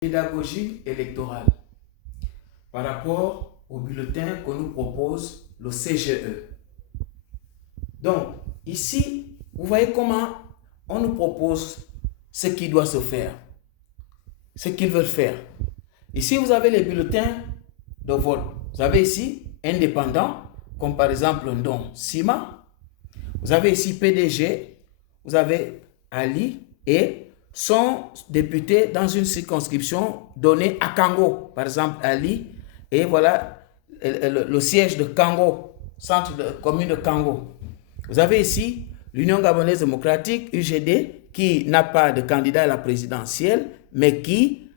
Pédagogie électorale par rapport au bulletin que nous propose le CGE. Donc, ici, vous voyez comment on nous propose ce qui doit se faire, ce qu'ils veulent faire. Ici, vous avez les bulletins de vote. Vous avez ici indépendants, comme par exemple Ndong Sima. Vous avez ici PDG, vous avez Ali et son député dans une circonscription donnée à Kango, par exemple Ali, et voilà le siège de Kango, centre de commune de Kango. Vous avez ici l'Union gabonaise démocratique, UGD, qui n'a pas de candidat à la présidentielle, mais qui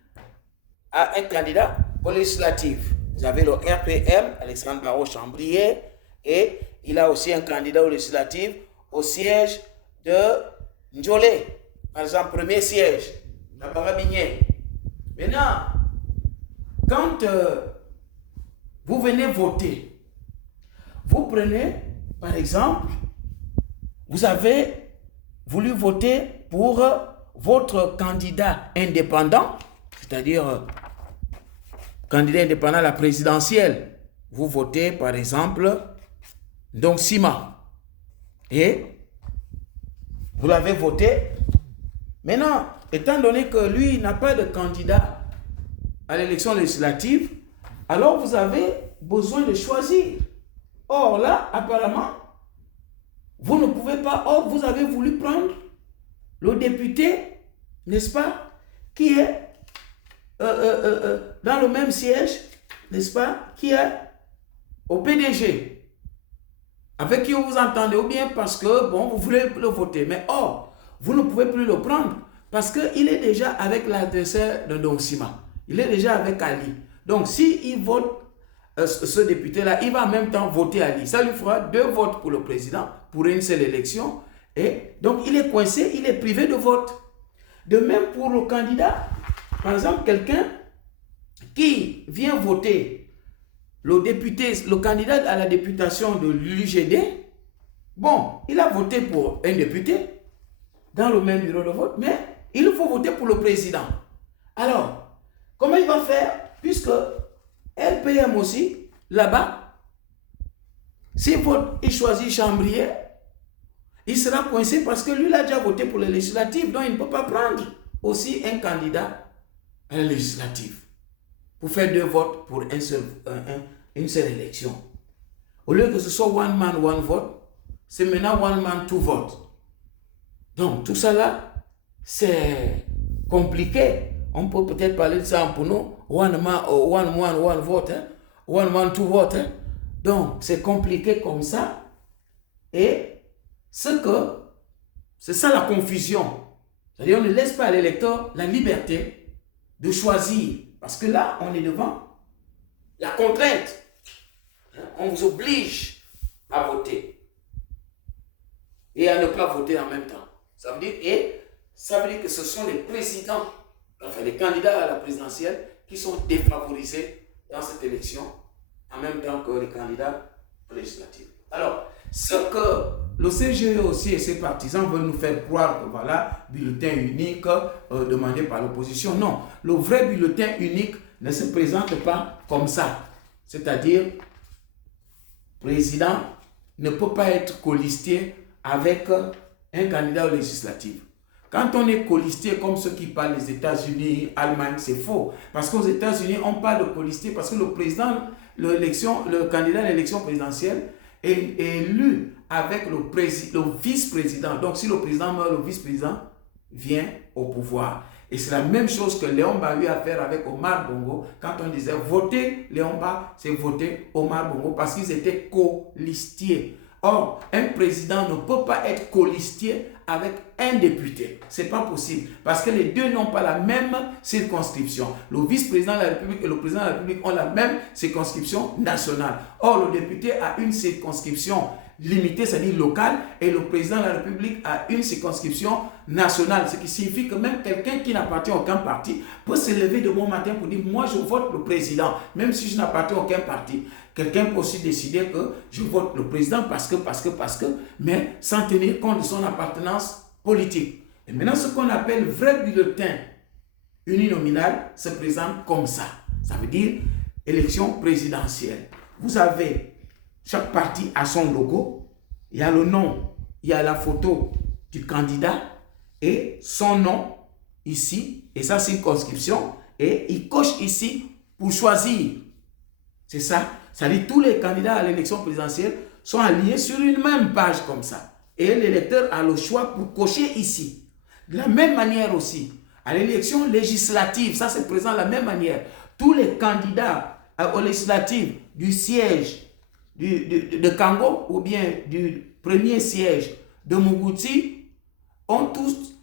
a un candidat aux législatives. Vous avez le RPM, Alexandre Barrault-Chambrier, et il a aussi un candidat aux législatives au siège de Njolé. Par exemple, premier siège, la Barabigné. Maintenant, quand vous venez voter, vous prenez, par exemple, vous avez voulu voter pour votre candidat indépendant, c'est-à-dire candidat indépendant à la présidentielle. Vous votez, par exemple, Ndong Sima. Et vous l'avez voté. Maintenant, étant donné que lui n'a pas de candidat à l'élection législative, alors vous avez besoin de choisir. Or là, apparemment, vous ne pouvez pas. Or, vous avez voulu prendre le député, n'est-ce pas, qui est dans le même siège, n'est-ce pas, qui est au PDG, avec qui vous vous entendez, ou bien parce que, bon, vous voulez le voter. Mais or, vous ne pouvez plus le prendre parce qu'il est déjà avec l'adversaire de Ndong Sima. Il est déjà avec Ali. Donc, s'il vote ce député-là, il va en même temps voter Ali. Ça lui fera 2 votes pour le président, pour une seule élection. Et donc, il est coincé, il est privé de vote. De même pour le candidat, par exemple, quelqu'un qui vient voter le député, le candidat à la députation de l'UGD, bon, il a voté pour un député dans le même bureau de vote, mais il faut voter pour le président. Alors, comment il va faire? Puisque LPM aussi, là-bas, s'il vote, il choisit Chambrier, il sera coincé parce que lui, il a déjà voté pour les législatives, donc il ne peut pas prendre aussi un candidat à la législative pour faire 2 votes pour une seule élection. Au lieu que ce soit one man, one vote, c'est maintenant one man, 2 votes. Donc, tout ça là, c'est compliqué. On peut peut-être parler de ça pour nous. One man, one vote. Hein? One man, 2 votes. Hein? Donc, c'est compliqué comme ça. Et c'est ça la confusion. C'est-à-dire, on ne laisse pas à l'électeur la liberté de choisir. Parce que là, on est devant la contrainte. On vous oblige à voter. Et à ne pas voter en même temps. Ça veut dire que ce sont les présidents, enfin les candidats à la présidentielle qui sont défavorisés dans cette élection en même temps que les candidats législatifs. Alors, ce que le CGE aussi et ses partisans veulent nous faire croire que voilà, bulletin unique demandé par l'opposition. Non, le vrai bulletin unique ne se présente pas comme ça. C'est-à-dire, le président ne peut pas être colisté avec un candidat aux législatives. Quand on est colisté comme ceux qui parlent des États-Unis, Allemagne, c'est faux. Parce qu'aux États-Unis, on parle de colisté parce que le candidat à l'élection présidentielle est élu avec le vice-président. Donc, si le président meurt, le vice-président vient au pouvoir. Et c'est la même chose que Léon Ba a eu à faire avec Omar Bongo. Quand on disait voter Léon Ba, c'est voter Omar Bongo parce qu'ils étaient colistiers. Or, un président ne peut pas être colistier avec un député. Ce n'est pas possible. Parce que les deux n'ont pas la même circonscription. Le vice-président de la République et le président de la République ont la même circonscription nationale. Or, le député a une circonscription limitée, c'est-à-dire locale, et le président de la République a une circonscription nationale. Ce qui signifie que même quelqu'un qui n'appartient à aucun parti peut se lever de bon matin pour dire « Moi, je vote le président, même si je n'appartiens à aucun parti. » Quelqu'un peut aussi décider que je vote le président parce que, mais sans tenir compte de son appartenance politique. Et maintenant, ce qu'on appelle vrai bulletin uninominale se présente comme ça. Ça veut dire élection présidentielle. Vous avez, chaque parti a son logo, il y a le nom, il y a la photo du candidat et son nom ici, et sa circonscription, et il coche ici pour choisir. C'est ça. Ça dit tous les candidats à l'élection présidentielle sont alignés sur une même page comme ça. Et l'électeur a le choix pour cocher ici. De la même manière aussi, à l'élection législative, ça se présente de la même manière. Tous les candidats aux législatives du siège de Kango ou bien du premier siège de Mougouti ont tous